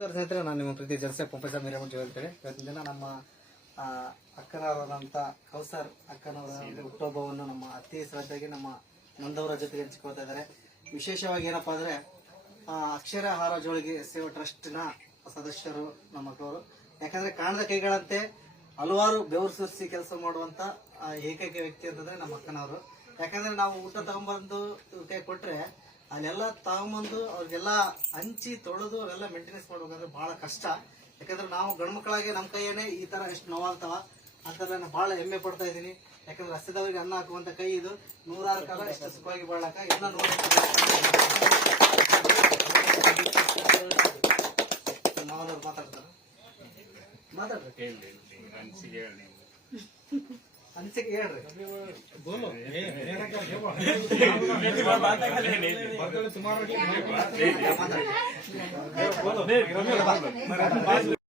ಸ್ನೇಹಿತರೆ, ನಾನು ನಿಮ್ಮ ಪ್ರೀತಿ ಜಲಸೆ ಪ್ರೊಫೆಸರ್ ಮೀರಾಮುಂಜು ಹೇಳ್ತೇನೆ. ಇವತ್ತಿನ ದಿನ ನಮ್ಮ ಅಕ್ಕನವರಾದಂಥ ಕೌಸರ್ ಅಕ್ಕನವರ ಹುಟ್ಟುಹಬ್ಬವನ್ನು ನಮ್ಮ ಅತಿ ಶ್ರದ್ಧೆಗೆ ನಮ್ಮ ನಂದವರ ಜೊತೆಗೆ ಹಂಚಿಕೊಳ್ತಾ ಇದ್ದಾರೆ. ವಿಶೇಷವಾಗಿ ಏನಪ್ಪಾ ಅಂದ್ರೆ ಅಕ್ಷರ ಹಾರ ಜೋಳಿಗೆ ಸೇವಾ ಟ್ರಸ್ಟ್ನ ಸದಸ್ಯರು ನಮ್ಮ ಮಕ್ಕಳವರು. ಯಾಕಂದ್ರೆ ಕಾಣದ ಕೈಗಳಂತೆ ಹಲವಾರು ಬೆವರು ಸುರಿಸಿ ಕೆಲಸ ಮಾಡುವಂತ ಏಕೈಕ ವ್ಯಕ್ತಿ ಅಂತಂದ್ರೆ ನಮ್ಮ ಅಕ್ಕನವರು. ಯಾಕಂದ್ರೆ ನಾವು ಊಟ ತಗೊಂಡ್ಬಂದು ಕೈ ಕೊಟ್ರೆ ಅಲ್ಲೆಲ್ಲ ತಗೊಂಬಂದು ಅವ್ರಿಗೆಲ್ಲ ಹಂಚಿ ತೊಳೆದು ಅವೆಲ್ಲ ಮೇಂಟೆನೆನ್ಸ್ ಮಾಡ್ಬೇಕಂದ್ರೆ ಬಹಳ ಕಷ್ಟ. ಯಾಕಂದ್ರೆ ನಾವು ಗಂಡು ಮಕ್ಕಳಾಗಿ ನಮ್ಮ ಕೈಯೇನೆ ಈ ತರ ಎಷ್ಟು ನೋವಾಗ್ತಾವ ಅಂತ ನಾನು ಬಹಳ ಹೆಮ್ಮೆ ಪಡ್ತಾ ಇದ್ದೀನಿ. ಯಾಕಂದ್ರೆ ರಸ್ತೆದವರಿಗೆ ಅನ್ನ ಹಾಕುವಂತ ಕೈ ಇದು. 106 ಕಾಲ ಎಷ್ಟು ಸುಖವಾಗಿ ಬಾಳಕ ಎಲ್ಲ ನಾವಲ್ಲವ್ರು ಮಾತಾಡ್ತಾರೆ ಅನಿಸಿಕೆ ಹೇಳ್ರಿ.